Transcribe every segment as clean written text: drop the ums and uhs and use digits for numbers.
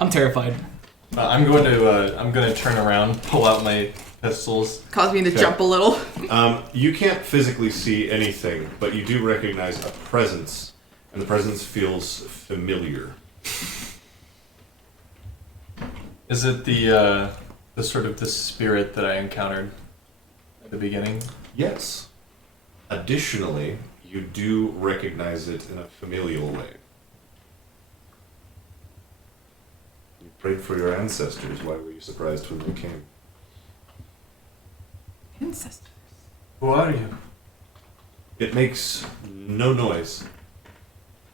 I'm terrified. I'm going to turn around, pull out my pistols. Cause me to jump a little. You can't physically see anything, but you do recognize a presence, and the presence feels familiar. Is it the sort of the spirit that I encountered at the beginning? Yes. Additionally, you do recognize it in a familial way. You prayed for your ancestors. Why were you surprised when they came? Ancestors. Who are you? It makes no noise,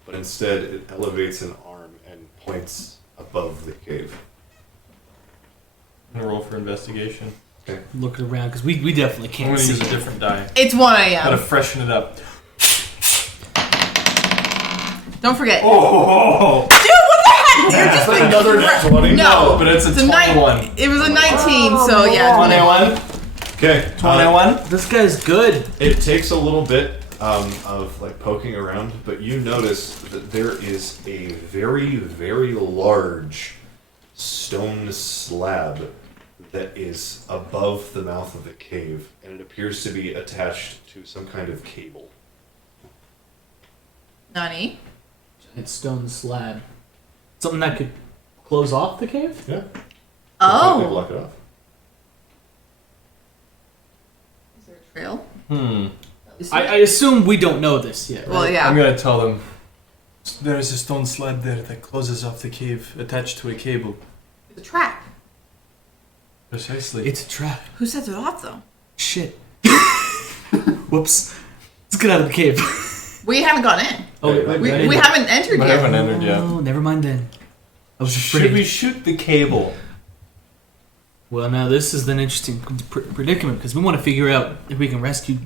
but instead it elevates an arm and points above the cave. I'm gonna roll for investigation. Okay. Looking around, because we definitely I'm can't gonna see. use a different die. It's 1 a.m. Gotta freshen it up. Don't forget. Oh! Dude, what the heck? You're just like Another net 20? No, but it's a 21. It was a 19, so yeah, 21. Okay. 21. This guy's good. It takes a little bit of like poking around, but you notice that there is a very, very large stone slab that is above the mouth of the cave, and it appears to be attached to some kind of cable. Nani? Giant stone slab. Something that could close off the cave? Yeah. Oh. Block it off. Is there a trail? I assume we don't know this yet. Right? Well, yeah. I'm gonna tell them. There is a stone slab there that closes off the cave, attached to a cable. It's a trap. Precisely. It's a trap. Who sets it off, though? Shit. Whoops. Let's get out of the cave. We haven't gone in. Oh, We haven't entered I yet. haven't entered yet. Oh, never mind then. I was afraid. Should we shoot the cable? Well, now this is an interesting predicament because we want to figure out if we can rescue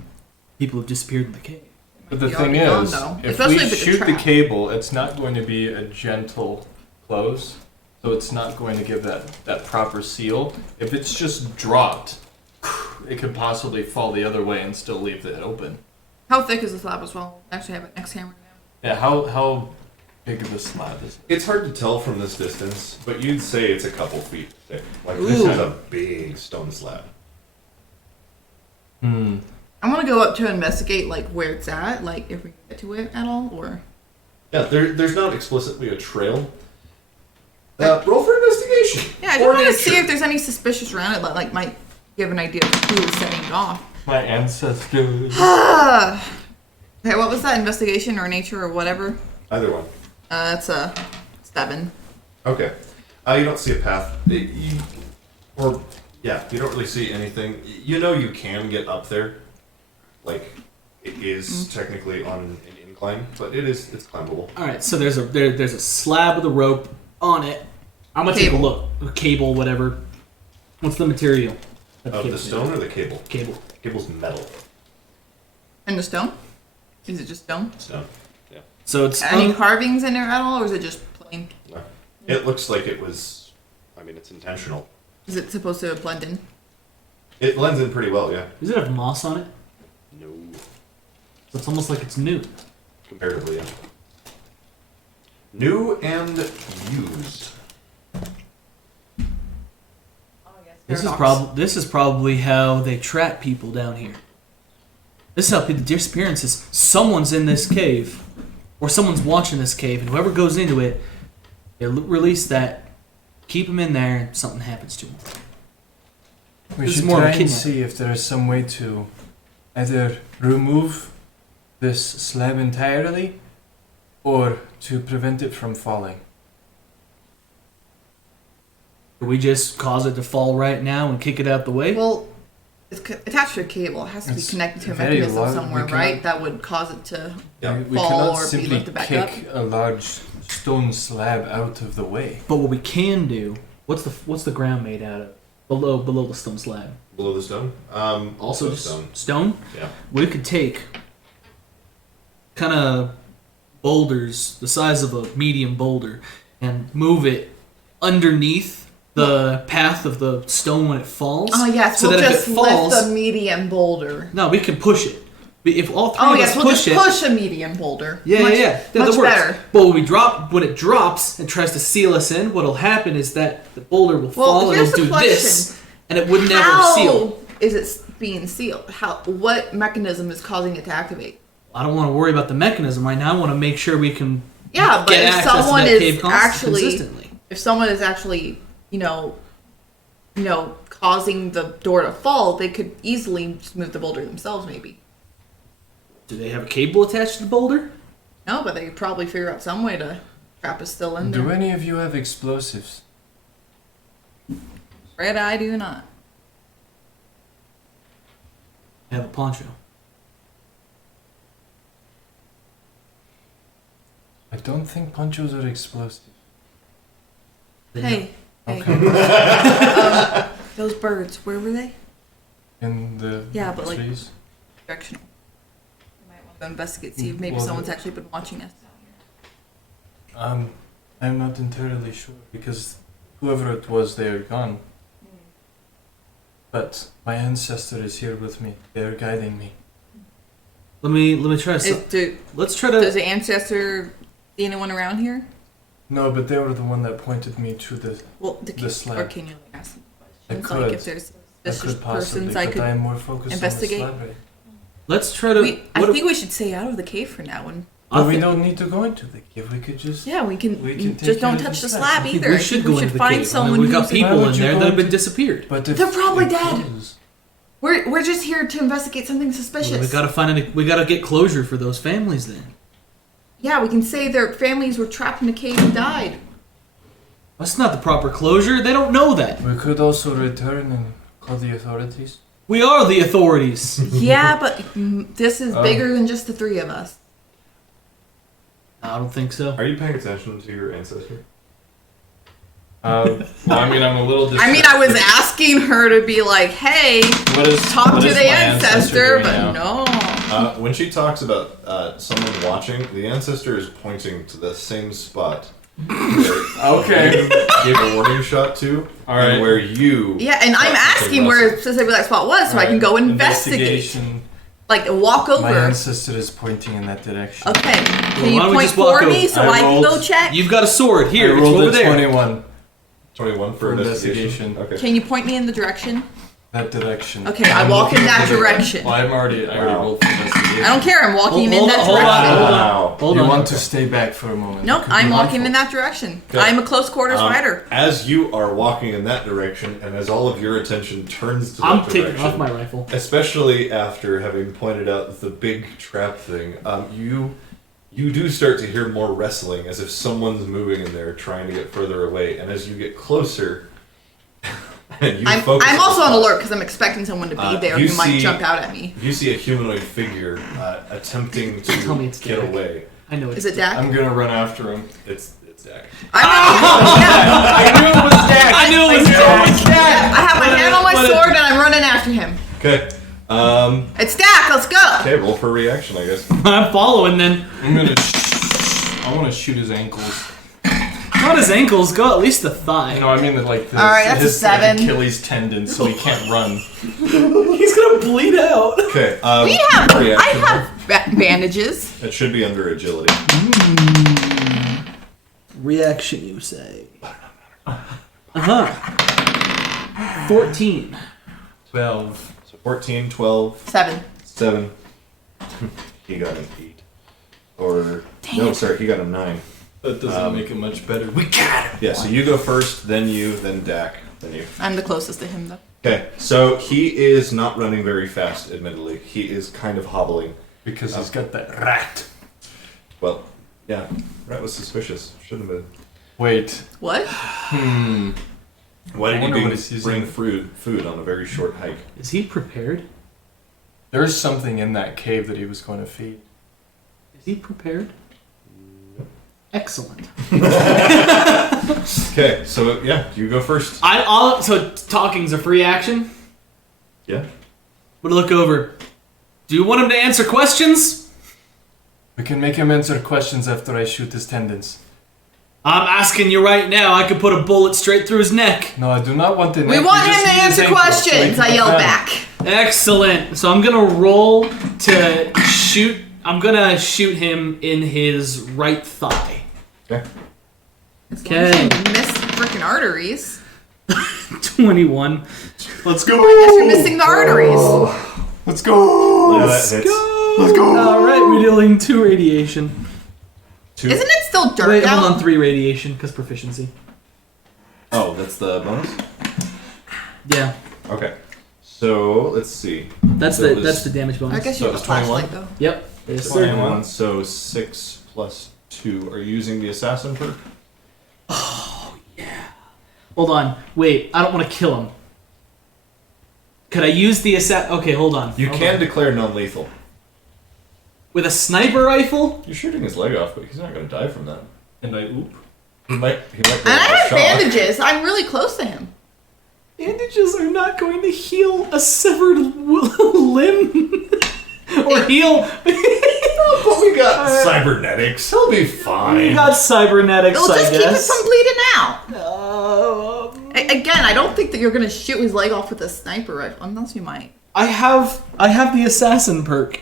people who've disappeared in the cave. But the Be thing already gone, is, though. if Especially we if it's a shoot the trap. cable, it's not going to be a gentle close. So it's not going to give that proper seal. If it's just dropped, it could possibly fall the other way and still leave it open. How thick is the slab as well? Actually, I have an X hammer now. Yeah, how big of a slab is it? It's hard to tell from this distance, but you'd say it's a couple feet thick. Like, this Ooh. is a big stone slab. Hmm. I want to go up to investigate, like, where it's at, like, if we can get to it at all, or... Yeah, there's not explicitly a trail. Roll for investigation. Yeah, I just want to see if there's any suspicious around it that, like, might give an idea of who is setting it off. My ancestors. Okay, what was that? Investigation or nature or whatever? Either one. That's a 7. Okay. You don't see a path. You don't really see anything. You know you can get up there. Like, it is technically on an incline, but it's climbable. All right, so there's a slab with a rope on it. I'm gonna take a look. A cable, whatever. What's the material? Of the stone or the cable? Cable. Cable's metal. And the stone? Is it just stone? Stone. Yeah. So it's Any carvings in there at all, or is it just plain? No. It looks like it was. I mean, it's intentional. Is it supposed to blend in? It blends in pretty well, yeah. Does it have moss on it? No. So it's almost like it's new. Comparatively, yeah. New and used. This is probably how they trap people down here. This is how the disappearance is. Someone's in this cave, or someone's watching this cave, and whoever goes into it, they release that, keep them in there, and something happens to them. We This is should more of a try and kidnap. see if there is some way to either remove this slab entirely or to prevent it from falling. Or we just cause it to fall right now and kick it out the way? Well, it's attached to a cable. It has to be It's connected to a very mechanism large. somewhere, We cannot- right? That would cause it to... Yeah. We fall cannot or be simply lifted back up. kick a large stone slab out of the way. But what we can do, what's the ground made out of? Below the stone slab. Below the stone? Also just stone. stone? Yeah. We could take kind of boulders the size of a medium boulder and move it underneath the path of the stone when it falls. Oh, yes. So we'll that just if it falls, lift the medium boulder. no, we can push it. If all three Oh of yes, us we'll push just it, push a medium boulder. yeah, much, that much works. better. But when it drops and tries to seal us in, what'll happen is that the boulder will fall and here's it'll the do this, question. and it would never How seal. is it being sealed? What mechanism is causing it to activate? I don't want to worry about the mechanism right now. I want to make sure we can Yeah, but get if access someone to that cave is actually, consistently. if someone is actually, causing the door to fall, they could easily just move the boulder themselves, maybe. Do they have a cable attached to the boulder? No, but they could probably figure out some way to trap us still in there. Do any of you have explosives? Red, I do not. I have a poncho. I don't think ponchos are explosive. Hey. Okay. Those birds, where were they? In the Yeah, but, like- trees? Directional. We might want to investigate, see if maybe Well, someone's actually been watching us. I'm not entirely sure because whoever it was, they are gone. But my ancestor is here with me. They are guiding me. Let me try to. Let's try Does to. the ancestor see anyone around here? No, but they were the one that pointed me to the. Well, The slab. or can you ask them I questions? could. Like if there's I suspicious could possibly, persons I but could I am more focused investigate. on the slab. Right? Let's try to. I think we should stay out of the cave for now. And But we don't need to go into the cave. We could just. yeah, we can take just don't care of touch the slab. slab I think either. we I should think go we should into the find cave. someone we've got who's people Why would in you there go that have been into- disappeared. But if They're probably it dead. closes- We're just here to investigate something suspicious. We gotta find. We gotta get closure for those families then. Yeah, we can say their families were trapped in a cave and died. That's not the proper closure. They don't know that. We could also return and call the authorities. We are the authorities. Yeah, but this is Oh. bigger than just the three of us. I don't think so. Are you paying attention to your ancestor? Well, I mean, I'm a little. I mean, I was asking her to be like, "Hey, What is talk what to is the my ancestor," doing but now? no. When she talks about someone watching, the ancestor is pointing to the same spot. Okay. You gave a warning shot to, All right. and where you. Yeah, and I'm thought something asking was. where specifically that spot was, so I can go investigate. Investigation. Like walk My over. ancestor is pointing in that direction. Okay, Well, can why you don't we point just walk for me over? so I I can go rolled- check? You've got a sword here. I It's rolled over a there. 21. 21 for For investigation. investigation. Okay. Can you point me in the direction? That direction. Okay, I walk in that direction. Well, I already Wow. rolled for investigation. I don't care. I'm walking Hold in that on, direction. Wow. Hold you on. want to stay back for a moment. Nope, Could be I'm walking harmful. in that direction. Okay. I'm a close quarters fighter. As you are walking in that direction, and as all of your attention turns to that I'm direction, taking off my rifle. especially after having pointed out the big trap thing, you do start to hear more wrestling, as if someone's moving in there, trying to get further away. And as you get closer, and you focus I'm also the on spot, alert because I'm expecting someone to be there you who might see- jump out at me. You see a humanoid figure attempting Tell me to it's get Derek. away. I know Is it's. it Dak? I'm gonna run after him. It's Dak. I I knew it was Dak. I knew it was Dak. have my hand on my But it- sword and I'm running after him. Okay. It's Dak. Let's go. Okay, roll for reaction, I guess. I'm following then. I'm gonna. I want to shoot his ankles. Not his ankles. Go at least the thigh. No, I mean like the, All right, that's a his 7. Achilles tendon, so he can't run. He's gonna bleed out. Okay. I reaction. have bandages. It should be under agility. Reaction, you say? 14. 12. So 14, 12, 7. 7. He got an 8. Or Dang no, it. sorry, he got a 9. That doesn't make it much better. We got him. Yeah. So you go first, then you, then Dak, then you. I'm the closest to him though. Okay. So he is not running very fast. Admittedly, he is kind of hobbling. Because he's got that rat. Well, yeah. Rat was suspicious. Shouldn't have been. Wait. What? Why I did wonder you what he's bring using. food on a very short hike? Is he prepared? There's something in that cave that he was going to feed. Is he prepared? Excellent. Okay. So yeah, you go first. So talking's a free action. Yeah. Would look over. Do you want him to answer questions? We can make him answer questions after I shoot his tendons. I'm asking you right now. I could put a bullet straight through his neck. No, I do not want the neck. We You want just him to need his answer ankle, so he questions, can I yell defend. back. Excellent. So I'm gonna roll to shoot. I'm gonna shoot him in his right thigh. Okay. As long as Okay. you miss freaking arteries. 21. Let's go. I guess you're missing the arteries. Let's go. Yeah, that hits. Let's go. All right, we're dealing 2 radiation. 2. Isn't it still dark Wait, out? hold on, 3 radiation because proficiency. Oh, that's the bonus? Yeah, Okay. So, let's see. that's So it the was- that's the damage bonus. I guess So you it have a was 21? flashlight though. Yep. Yes, sir. 21, so 6 plus 2. Are you using the assassin perk? Hold on. Wait, I don't want to kill him. Could I use the Okay, hold on. You Hold can on. declare non-lethal. With a sniper rifle? You're shooting his leg off, but he's not going to die from that. And I oop. He might And I get a have shock. bandages. I'm really close to him. Bandages are not going to heal a severed limb. Or heal. But we got cybernetics. He'll be fine. We got cybernetics, It'll I just keep it guess. from bleeding out. Uh, Again, I don't think that you're gonna shoot his leg off with a sniper rifle, unless you might. I have the assassin perk.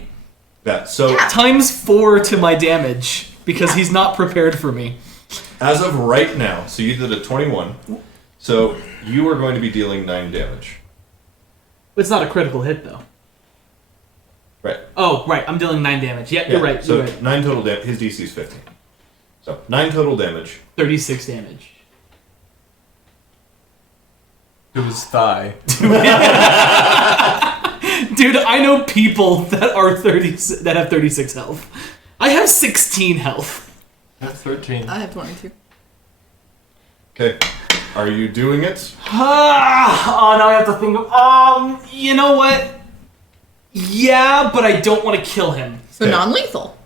Yeah, so Yeah. Times 4 to my damage because he's not prepared for me. as of right now, so you did a 21. So you are going to be dealing 9 damage. It's not a critical hit though. Right. Oh, right. I'm dealing 9 damage. Yep, you're right. So You're right. 9 total damage. His DC is 15. So 9 total damage. 36 damage. To his thigh. Dude, I know people that are 30 that have 36 health. I have 16 health. I have 13. I have 22. Okay. Are you doing it? Oh, now I have to think of. You know what? Yeah, but I don't want to kill him. So Okay. non-lethal.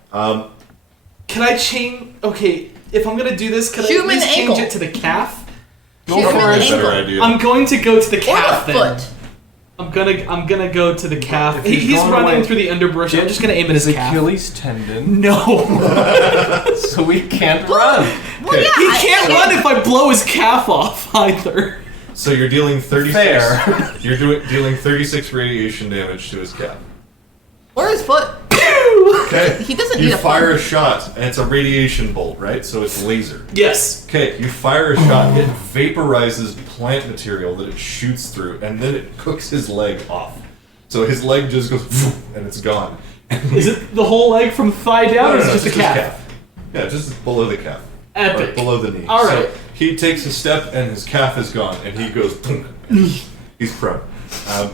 Can I change? Okay, if I'm gonna do this, can Shoot I him at in least the change ankle. it to the calf? Shoot him in the Probably a better ankle. idea. I'm going to go to the Or calf the then. foot. I'm gonna go to the calf. If he's He's going running away- through the underbrush. I'm just gonna aim at his calf. Achilles tendon. No, So we can't run. Well, yeah. he I- can't run if I blow his calf off either. So you're dealing 36. Fair. You're dealing 36 radiation damage to his cap. Or his foot. Okay. He doesn't You need a fire foot. a shot, and it's a radiation bolt, right? So it's laser. Yes. Okay, you fire a shot, it vaporizes plant material that it shoots through, and then it cooks his leg off. So his leg just goes, and it's gone. Is it the whole leg from thigh down, or is it just the his calf? Yeah, just below the calf. Epic. Or below the knee. All right. So he takes a step, and his calf is gone, and he goes, and he's prone.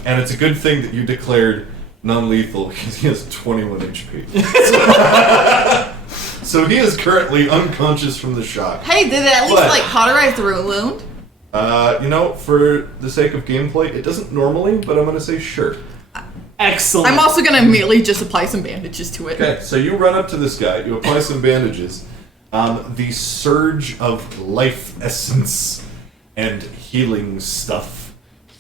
And it's a good thing that you declared non-lethal because he has 21 HP. So he is currently unconscious from the shock. Hey, did it at least But- like cauterize the wound? For the sake of gameplay, it doesn't normally, but I'm gonna say sure. Excellent. I'm also gonna immediately just apply some bandages to it. Okay, so you run up to this guy, you apply some bandages. The surge of life essence and healing stuff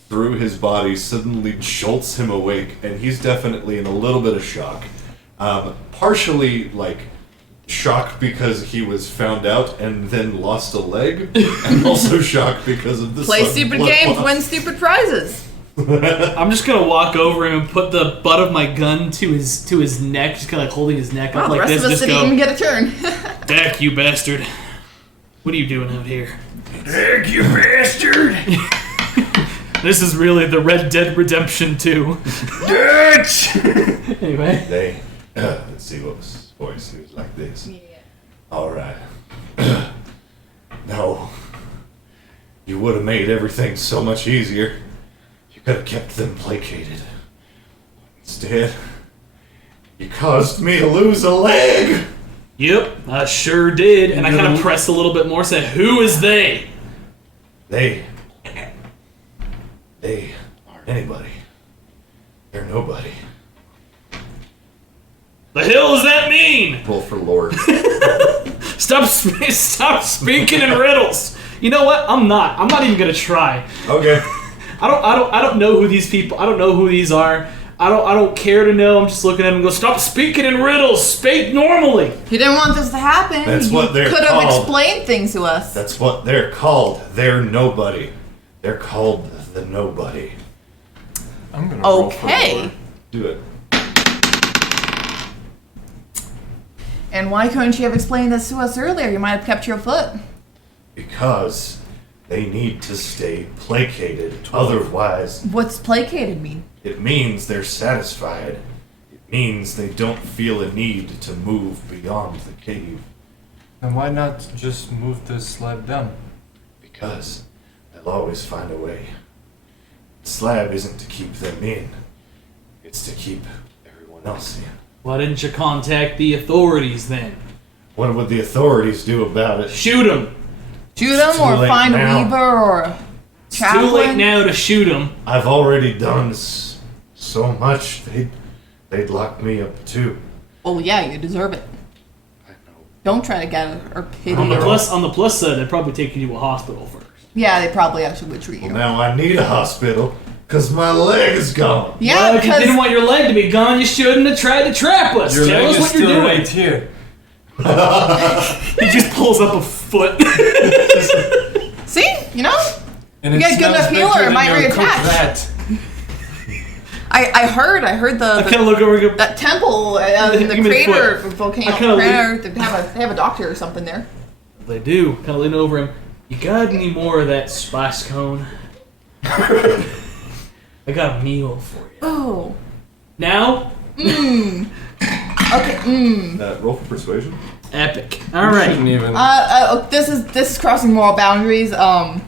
through his body suddenly jolts him awake, and he's definitely in a little bit of shock. Partially, like, shock because he was found out and then lost a leg, and also shock because of the Play sudden stupid blood games, loss. win stupid prizes. I'm just gonna walk over him and put the butt of my gun to his neck, just kind of like holding his neck Wow, up the like rest this. of us Just didn't go, even get a turn. Deck, you bastard. What are you doing out here? Heck, you bastard! This is really the Red Dead Redemption 2. Dutch! Anyway. Let's see what his voice is like this. Yeah. Alright. No. You would have made everything so much easier. You could have kept them placated. Instead, you caused me to lose a leg! Yep, I sure did. And I kind of pressed a little bit more, said, who is they? They aren't anybody. They're nobody. The hell does that mean? Roll for lore. Stop speaking in riddles. You know what? I'm not even gonna try. Okay. I don't know who these people. I don't know who these are. I don't care to know. I'm just looking at him and go, stop speaking in riddles. Speak normally. You didn't want this to happen. That's you what they're could have called. explained things to us. That's what they're called. They're nobody. They're called the nobody. I'm gonna roll for Okay. lore. Do it. And why couldn't you have explained this to us earlier? You might have kept your foot. Because they need to stay placated. Otherwise, What's placated mean? it means they're satisfied. It means they don't feel a need to move beyond the cave. Then why not just move the slab down? Because they'll always find a way. The slab isn't to keep them in. It's to keep everyone else in. Why didn't you contact the authorities then? What would the authorities do about it? Shoot him. Shoot It's him too or late find now. a weaver or a It's too late chaplain? now to shoot him. I've already done so much. They'd lock me up too. Oh yeah, you deserve it. I know. Don't try to get her or pity On the her. plus side, they'd probably take you to a hospital first. Yeah, they probably actually would treat you. Well, now I need a hospital because my leg is gone. Yeah, Well, if you didn't because want your leg to be gone, you shouldn't have tried to trap us. Your Tell leg us is what you're still doing. right here. He just pulls up a foot. see, you know, And You it get good smells enough healer, better it than might your reattach. cooked rat. I heard I the kind of look over and go, that temple in the Give me the crater foot. volcano. I kinda Crater, they have a doctor or something there. they do. Kind of lean over him. You got any more of that spice cone? I got a meal for you. Oh, Now? okay. Roll for persuasion. Epic. All You right. shouldn't even. This is crossing moral boundaries.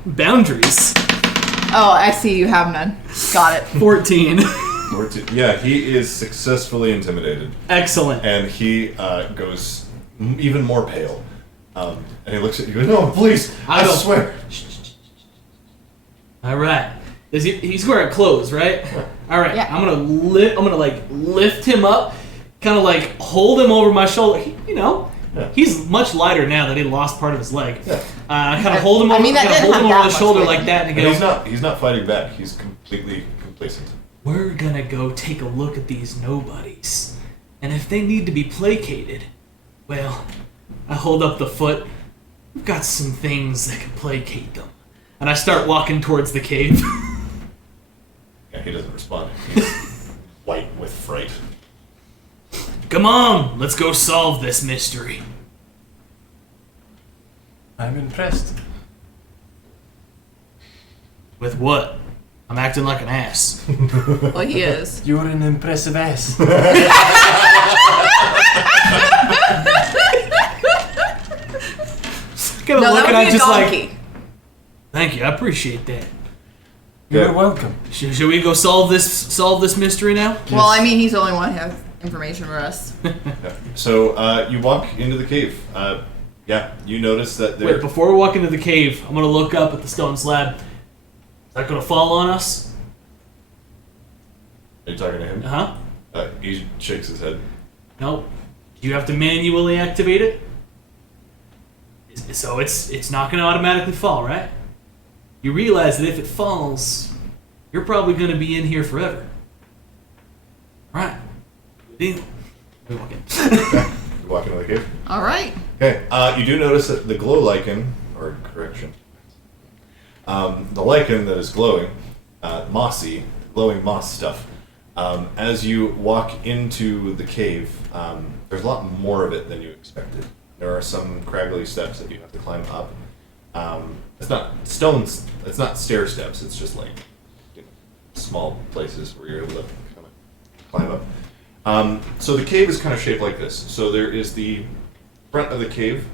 Boundaries. Oh, I see you have none. Got it. 14. Yeah, he is successfully intimidated, Excellent. and he goes even more pale. And he looks at you. No, please! I don't- swear. All right. He's wearing clothes, right? All right. Yeah. I'm gonna lift him up, kind of like hold him over my shoulder. Yeah. He's much lighter now that he lost part of his leg. Yeah. Kind of hold him over, I mean, that kinda didn't hold him have over that the shoulder much like weight. that, and And go. he's not fighting back. He's completely complacent. We're gonna go take a look at these nobodies, and if they need to be placated, well, I hold up the foot. We've got some things that can placate them, and I start walking towards the cave. Yeah, he doesn't respond. He's white with fright. Come on, let's go solve this mystery. I'm impressed. With what? I'm acting like an ass. Well, he is. You're an impressive ass. Kind of No, that looking would at be a just like, donkey. thank you, I appreciate that. You're Yeah. welcome. Should we go solve this mystery now? Well, I mean, he's the only one who has information for us. Yeah. So you walk into the cave. Yeah, you notice that there. Wait, before we walk into the cave, I'm gonna look up at the stone slab. Is that gonna fall on us? Are you talking to him? Uh-huh. He shakes his head. Nope. Do you have to manually activate it? So it's not gonna automatically fall, right? You realize that if it falls, you're probably gonna be in here forever. Right. Good deal. We walk in. You walk into the cave. All right. Okay. You do notice that the glow lichen, or correction, the lichen that is glowing, mossy, glowing moss stuff. As you walk into the cave, there's a lot more of it than you expected. There are some craggly steps that you have to climb up. It's not stones. It's not stair steps. It's just like small places where you're able to kind of climb up. So the cave is kind of shaped like this. So there is the front of the cave,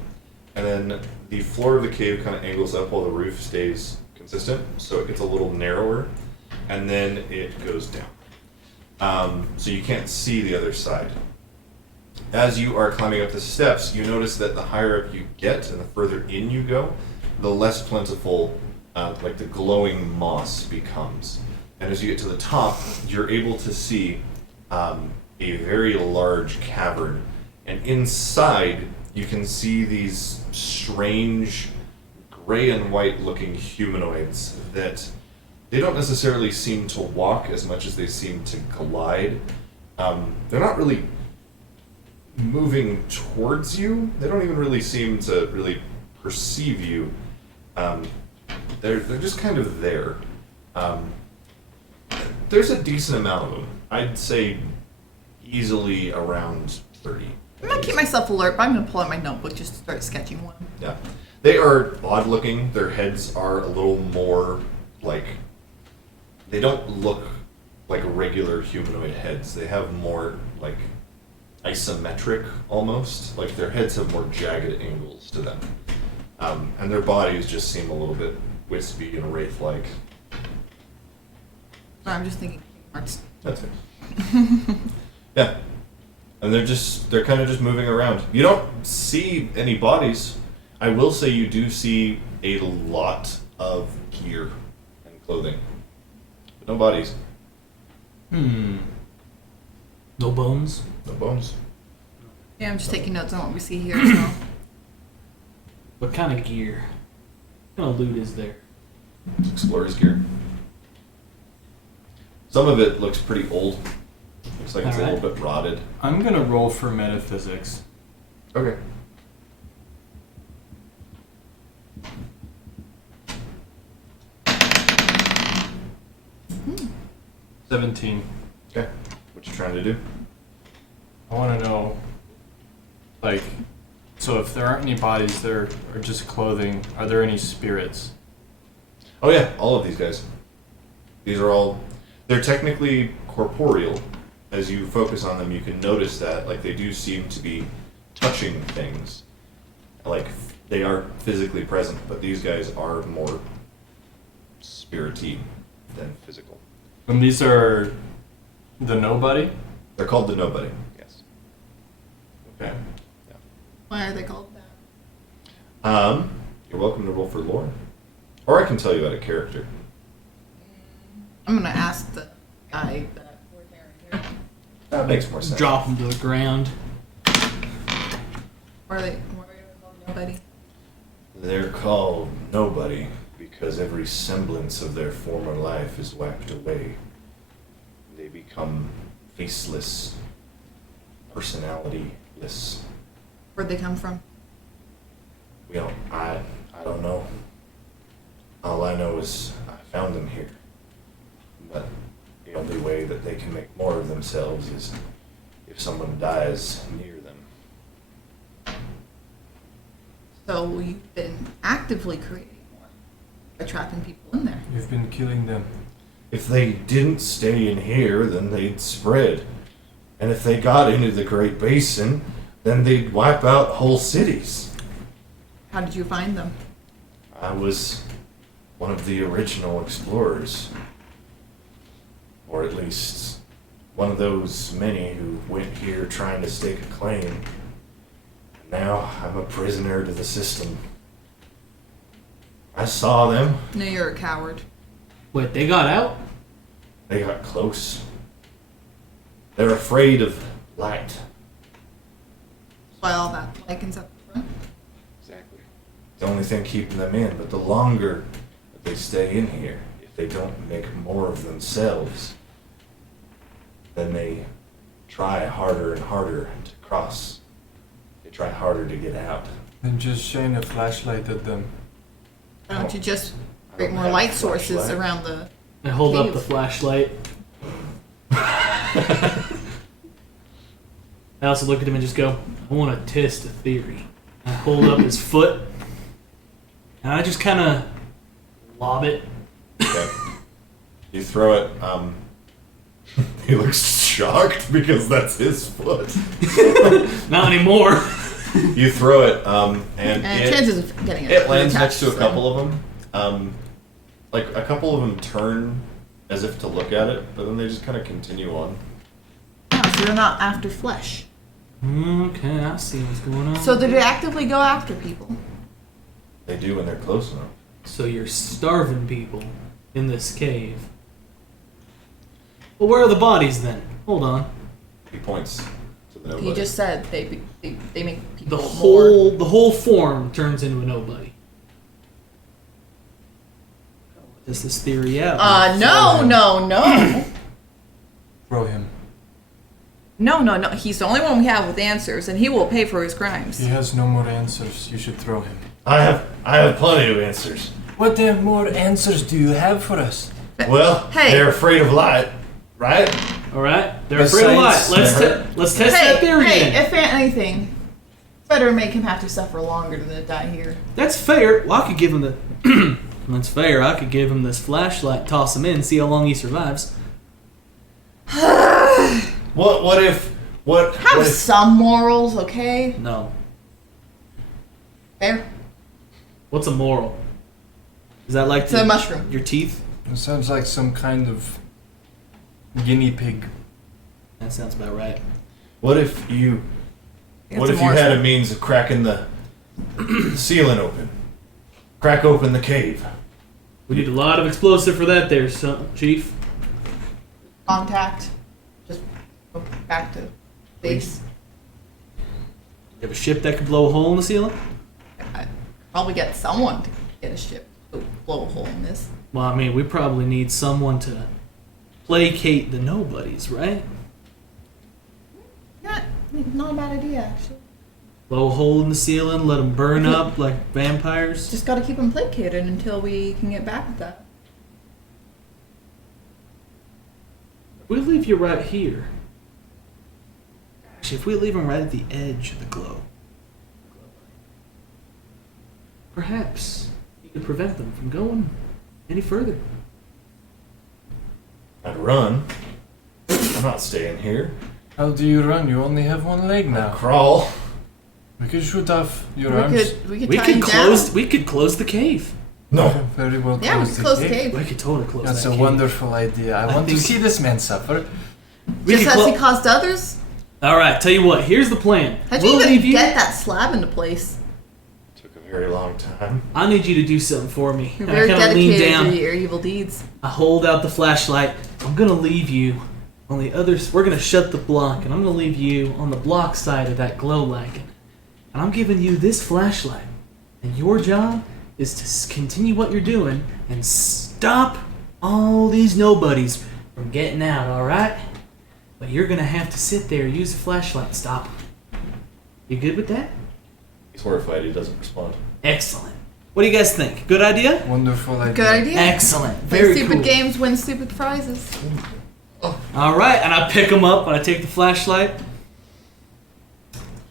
and then the floor of the cave kind of angles up while the roof stays consistent. So it gets a little narrower, and then it goes down. So you can't see the other side. As you are climbing up the steps, you notice that the higher up you get and the further in you go, the less plentiful, like the glowing moss becomes. And as you get to the top, you're able to see a very large cavern. And inside, you can see these strange gray and white looking humanoids that They don't necessarily seem to walk as much as they seem to glide. They're not really moving towards you. They don't even really seem to really perceive you. They're just kind of there. There's a decent amount of them. I'd say easily around 30. I'm gonna keep myself alert, but I'm gonna pull out my notebook just to start sketching one. Yeah. They are odd looking. Their heads are a little more like, they don't look like regular humanoid heads. They have more like isometric almost. Like their heads have more jagged angles to them. And their bodies just seem a little bit wispy and wraith-like. Sorry, I'm just thinking arts. That's it. Yeah. And they're kind of just moving around. You don't see any bodies. I will say you do see a lot of gear and clothing. But no bodies. No bones? No bones. Yeah, I'm just taking notes on what we see here as well. What kind of gear? What kind of loot is there? Explorer's gear. Some of it looks pretty old. Looks like it's a little bit rotted. I'm gonna roll for metaphysics. Okay. Hmm. 17. Okay. What you trying to do? I want to know, like, so if there aren't any bodies there, or just clothing, are there any spirits? Oh yeah, all of these guys. These are all, they're technically corporeal. As you focus on them, you can notice that, like, they do seem to be touching things. Like, they are physically present, but these guys are more spirity than physical. And these are the nobody? They're called the Nobody. Yes. Okay. Why are they called that? You're welcome to roll for lore. Or I can tell you out of character. I'm gonna ask the guy that we're carrying here. That makes more sense. Drop them to the ground. Why are they called nobody? They're called Nobody because every semblance of their former life is wiped away. They become faceless, personality-less. Where'd they come from? I don't know. All I know is I found them here. But the only way that they can make more of themselves is if someone dies near them. So you've been actively creating more by trapping people in there. You've been killing them. If they didn't stay in here, then they'd spread. And if they got into the Great Basin, then they'd wipe out whole cities. How did you find them? I was one of the original explorers. Or at least one of those many who went here trying to stake a claim. And now I'm a prisoner to the system. I saw them. No, you're a coward. Wait, they got out? They got close. They're afraid of light. Why all that likens up front? Exactly. The only thing keeping them in, but the longer that they stay in here, if they don't make more of themselves, then they try harder and harder to cross. They try harder to get out. Then just shine a flashlight at them. Why don't you just I create don't more have light a sources flashlight. around the... I hold up Cave. the flashlight. I also look at him and just go, I want to test a theory. I hold up his foot, and I just kind of lob it. Okay. You throw it, he looks shocked because that's his foot. Not anymore. You throw it, and chances of getting it lands next to a attached couple of them. Like, a couple of them turn as if to look at it, but then they just kind of continue on. Oh, so they're not after flesh. Okay, I see what's going on. So they actively go after people. They do when they're close enough. So you're starving people in this cave. Well, where are the bodies then? Hold on. He points to the nobody. He just said they make people The whole form turns into a nobody. test this theory out. No. Throw him. No. He's the only one we have with answers, and he will pay for his crimes. He has no more answers. You should throw him. I have plenty of answers. What more answers do you have for us? Well, Hey. they're afraid of light, right? All right, they're afraid of light. Besides- Let's test that theory. Hey, then. if anything, it's better make him have to suffer longer than to die here. That's fair. Well, I could give him the. That's fair. I could give him this flashlight, toss him in, see how long he survives. What if Have some morals, okay? No. Fair. What's a moral? Is that like It's a mushroom. your teeth? It sounds like some kind of guinea pig. That sounds about right. what if you It's what a if you had morsel. a means of cracking the ceiling open? Crack open the cave. We need a lot of explosive for that, there, Chief. Contact. Just go back to base. You have a ship that could blow a hole in the ceiling? I'd probably get someone to get a ship to blow a hole in this. Well, I mean, we probably need someone to placate the nobodies, right? Not a bad idea, actually. Blow a hole in the ceiling, let them burn up like vampires. Just gotta keep them placated until we can get back with that. We'll leave you right here. Actually, if we leave them right at the edge of the glow, perhaps you could prevent them from going any further. I'd run. I'm not staying here. How do you run? You only have one leg I'd now. crawl. We could shoot off your We arms. could We tie could you close. down. We could close the cave. No. Very well. Yeah, we could close the cave. We could totally close That's that a cave. wonderful idea. I want to think- see this man suffer. We Just could as clo- he caused others. All right. Tell you what. Here's the plan. How'd We'll you leave even you. get that slab into place? Took a very long time. I need you to do something for me. You're And very I kind of lean dedicated down. to your evil deeds. I hold out the flashlight. I'm gonna leave you on the other. We're gonna shut the block, and I'm gonna leave you on the block side of that glow lichen. And I'm giving you this flashlight, and your job is to continue what you're doing and stop all these nobodies from getting out. All right? But you're gonna have to sit there, use the flashlight, and stop 'em. You good with that? He's horrified. He doesn't respond. Excellent. What do you guys think? Good idea? Wonderful idea. Good idea. Excellent. Play Very stupid cool. games, win stupid prizes. All right, and I pick them up and I take the flashlight.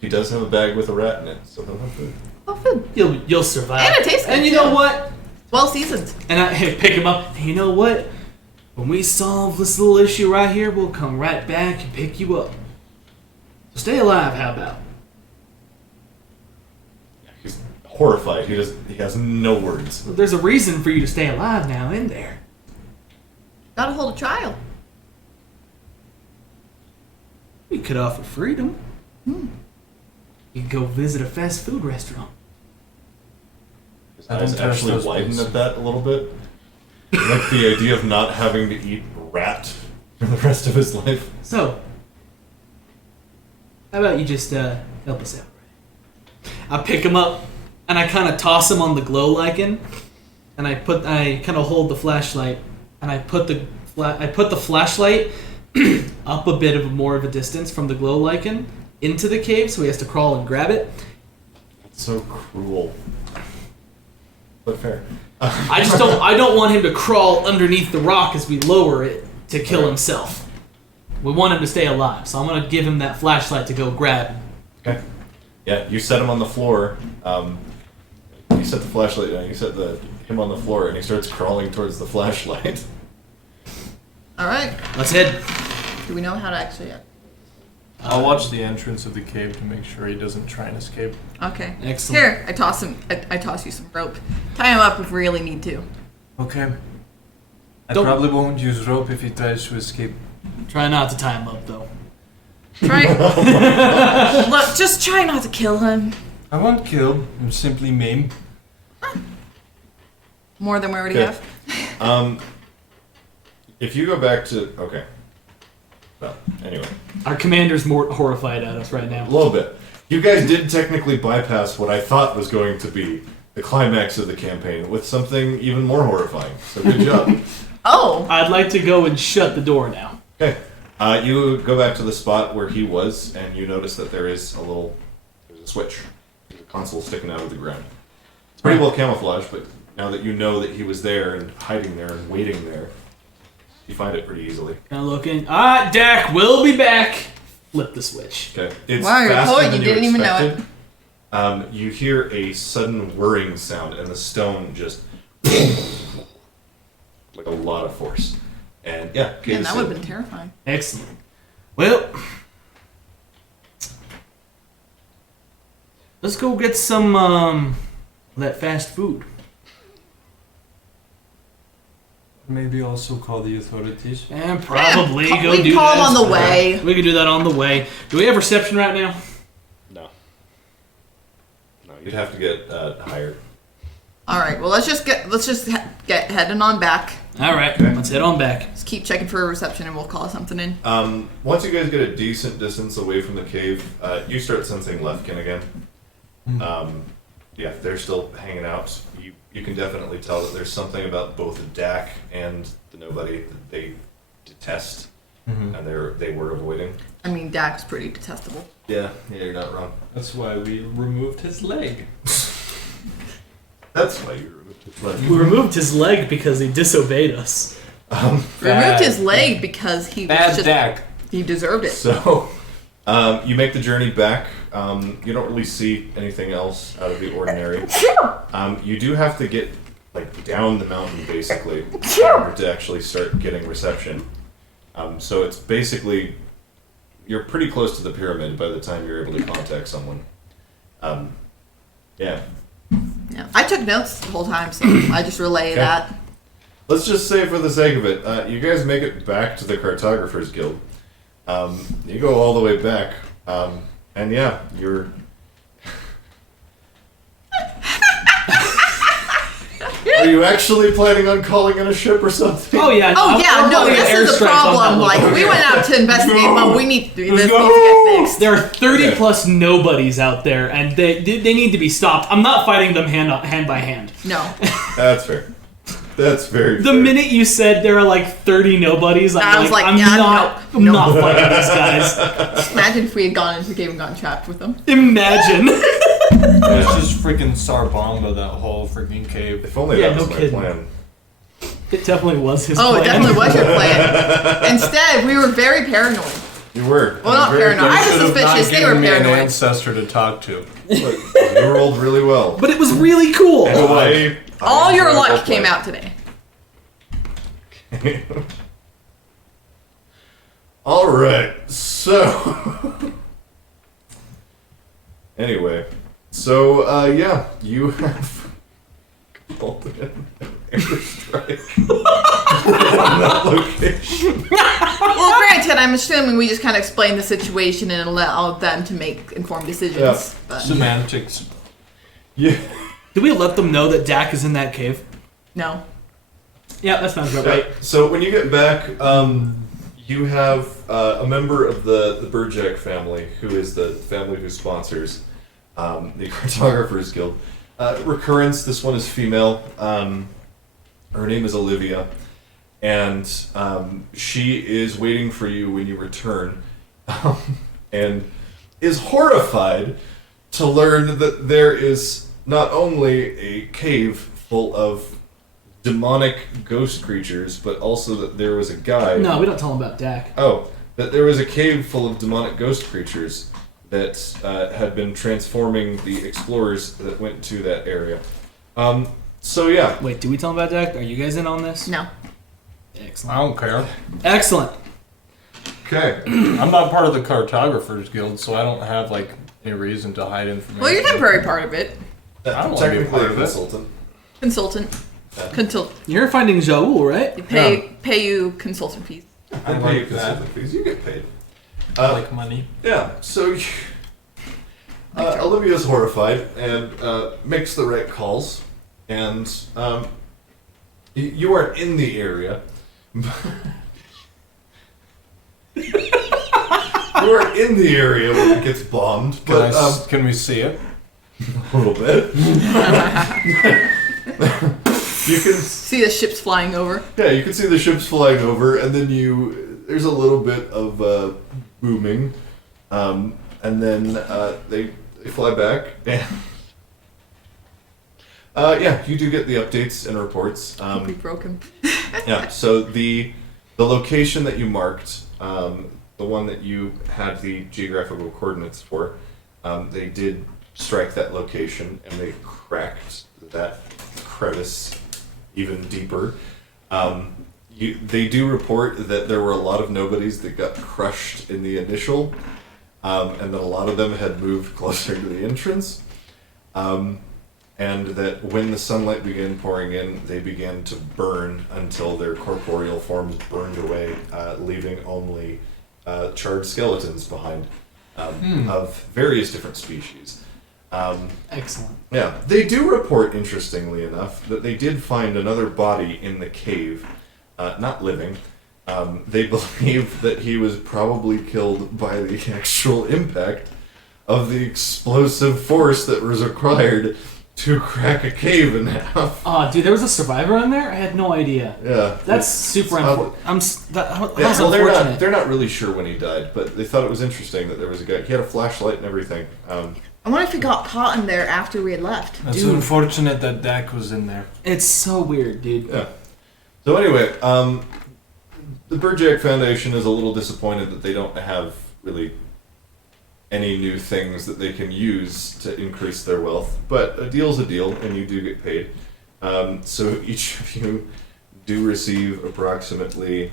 He does have a bag with a rat in it, so he'll have food. Oh, food. You'll survive. And it tastes good, And you too. know what? Well seasoned. And I pick him up. And you know what? When we solve this little issue right here, we'll come right back and pick you up. So stay alive. How about? He's horrified. He has no words. Well, there's a reason for you to stay alive now, in there. Gotta hold a trial. We could offer freedom. You could go visit a fast food restaurant. His I don't eyes trust actually those widen places. at that a little bit. Like the idea of not having to eat rat for the rest of his life. So, how about you just help us out? I pick him up and I kind of toss him on the glow lichen, and I kind of hold the flashlight, and I put the flashlight up a bit of more of a distance from the glow lichen into the cave, so he has to crawl and grab it. It's so cruel. But fair. I don't want him to crawl underneath the rock as we lower it to kill himself. We want him to stay alive, so I'm gonna give him that flashlight to go grab. Okay. Yeah, you set him on the floor. You set the flashlight down. You set him on the floor, and he starts crawling towards the flashlight. Alright. Let's head. Do we know how to actually... I'll watch the entrance of the cave to make sure he doesn't try and escape. Okay. Excellent. Here, I toss him. I toss you some rope. Tie him up if we really need to. Okay. I Don't- probably won't use rope if he tries to escape. Try not to tie him up, though. Try. Look, just try not to kill him. I won't kill. I'm simply maim. More than we already Okay. have. If you go back to well, anyway, Our commander's more horrified at us right a now. little bit. You guys did technically bypass what I thought was going to be the climax of the campaign with something even more horrifying. So good job. Oh. I'd like to go and shut the door now. Okay. You go back to the spot where he was, and you notice that there's a switch. There's a console sticking out of the ground. It's pretty well camouflaged, but now that you know that he was there and hiding there and waiting there, you find it pretty easily. Kind of looking. Dak, we'll be back. Flip the switch. Okay. It's Wow, you're faster pulling, than you didn't even know it. expected. You hear a sudden whirring sound, and the stone just like a lot of force. And yeah, Man, that would have been terrifying. Excellent. Well, let's go get some of that fast food. Maybe also call the authorities. And probably go we do call that. them on the way. We can do that on the way. Do we have reception right now? No, you'd have to get hired. All right. Well, let's just get heading on back. All right, Okay. let's head on back. Just keep checking for a reception, and we'll call something in. Once you guys get a decent distance away from the cave, you start sensing Lefkin again. Yeah, they're still hanging out. You can definitely tell that there's something about both Dak and the Nobody that they detest, and they were avoiding. I mean, Dak's pretty detestable. Yeah, you're not wrong. That's why we removed his leg. That's why you removed his leg. We removed his leg because he disobeyed us. Removed his leg because he was Bad just Dak. he deserved it. So, you make the journey back. You don't really see anything else out of the ordinary. You do have to get like down the mountain basically in order to actually start getting reception. So it's basically you're pretty close to the pyramid by the time you're able to contact someone. Yeah. Yeah. I took notes the whole time, so I just relay Okay. that. Let's just say for the sake of it, you guys make it back to the Cartographers Guild. You go all the way back, and yeah, you're. Are you actually planning on calling in a ship or something? Oh yeah. Oh yeah, no, probably this an is the airstrike on problem. that Like one. we went out to investigate, but we need this needs to go. get fixed. There are 30 Okay. plus nobodies out there, and they need to be stopped. I'm not fighting them hand by hand. No. That's fair. That's very The fair. minute you said there are like 30 nobodies, I was like, I'm yeah, not no. not fighting these guys. Imagine if we had gone into the cave and gotten trapped with them. Imagine. It's just freaking Sarbamba, that whole freaking cave. If only Yeah, that was no my kidding. plan. It definitely was his Oh, plan. it definitely was your plan. Instead, we were very paranoid. You were. Well, not Very paranoid. I was Should have not suspicious. They were given me an paranoid. ancestor to talk to. Look, you rolled really well. But it was really cool. And I All your enjoyed luck that came plan. out today. All right, so anyway, so yeah, you have called in an airstrike on that location. Well, granted, I'm assuming we just kind of explained the situation and allowed them to make informed decisions. Yeah. But Semantics. Yeah, Did we let them know that Dak is in that cave? no. Yeah, that sounds about right. So when you get back, you have a member of the Burjack family, who is the family who sponsors the Cartographers Guild. Recurrence. This one is female. Her name is Olivia, and she is waiting for you when you return, and is horrified to learn that there is not only a cave full of demonic ghost creatures, but also that there was a guy. No, we don't tell them about Dak. Oh, that there was a cave full of demonic ghost creatures that had been transforming the explorers that went to that area. So yeah. Wait, do we tell them about Dak? Are you guys in on this? No. Excellent. I don't care. Excellent. Okay. I'm not part of the Cartographers Guild, so I don't have like any reason to hide information. Well, you're temporary part of it. I don't wanna be Technically part a of it. consultant. Consultant. You're finding Jaul, right? They pay you consultant fees. I They pay you like that. consultant fees. You get paid. I like money. Yeah. So Olivia's horrified and makes the right calls, and you aren't in the area. You are in the area when it gets bombed, but Can we see it? A little bit. You can See the ships flying over. Yeah, you can see the ships flying over, and then there's a little bit of booming, and then they fly back, and yeah, you do get the updates and reports. We broke him. Yeah, so the location that you marked, the one that you had the geographical coordinates for, they did strike that location, and they cracked that crevice even deeper. They do report that there were a lot of nobodies that got crushed in the initial, and that a lot of them had moved closer to the entrance, and that when the sunlight began pouring in, they began to burn until their corporeal forms burned away, leaving only charred skeletons behind, of various different species. Excellent. Yeah, they do report, interestingly enough, that they did find another body in the cave, not living. They believe that he was probably killed by the actual impact of the explosive force that was required to crack a cave in half. Oh, dude, there was a survivor in there? I had no idea. Yeah. That's super unfortunate. Yeah, well, unfortunate. they're not really sure when he died, but they thought it was interesting that there was a guy. He had a flashlight and everything. I wonder if he got caught in there after we had left. It's Dude. unfortunate that Dak was in there. It's so weird, dude. Yeah. So anyway, the Burjack Foundation is a little disappointed that they don't have really any new things that they can use to increase their wealth. But a deal's a deal, and you do get paid. So each of you do receive approximately,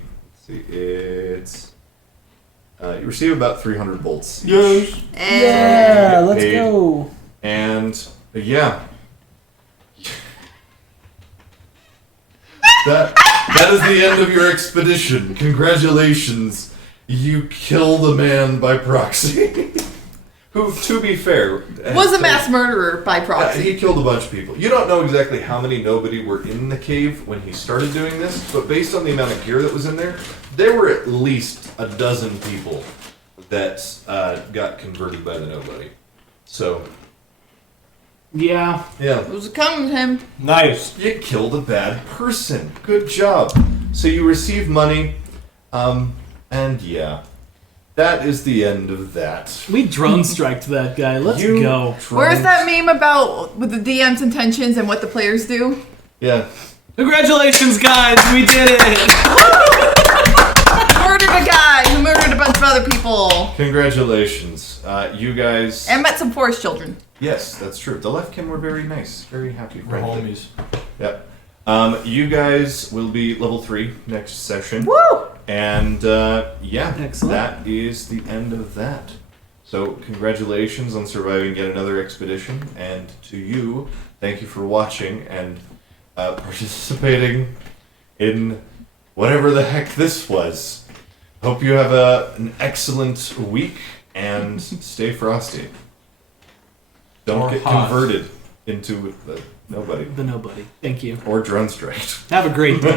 you receive about 300 bolts. Yes. Yeah, let's paid. go. And yeah, that is the end of your expedition. Congratulations, you killed a man by proxy. Who, to be fair, Was a mass murderer by proxy. he killed a bunch of people. You don't know exactly how many nobody were in the cave when he started doing this, but based on the amount of gear that was in there were at least a dozen people that got converted by the nobody. So, Yeah. yeah. It was coming to him. Nice. You killed a bad person. Good job. So you receive money, and yeah. That is the end of that. We drone striked that guy. Let's go. Where's that meme about with the DM's intentions and what the players do? Yeah. Congratulations, guys. We did it. Murdered a guy who murdered a bunch of other people. Congratulations. You guys... And met some forest children. Yes, that's true. The Leftkin were very nice. Very happy. We're friendly. homies. Yep. You guys will be level 3 next session. Woo! And, yeah. Excellent. That is the end of that. So, congratulations on surviving yet another expedition. And to you, thank you for watching and participating in whatever the heck this was. Hope you have an excellent week and stay frosty. Don't Or get hot. converted into the nobody. The nobody. Thank you. Or drone striked. Have a great day.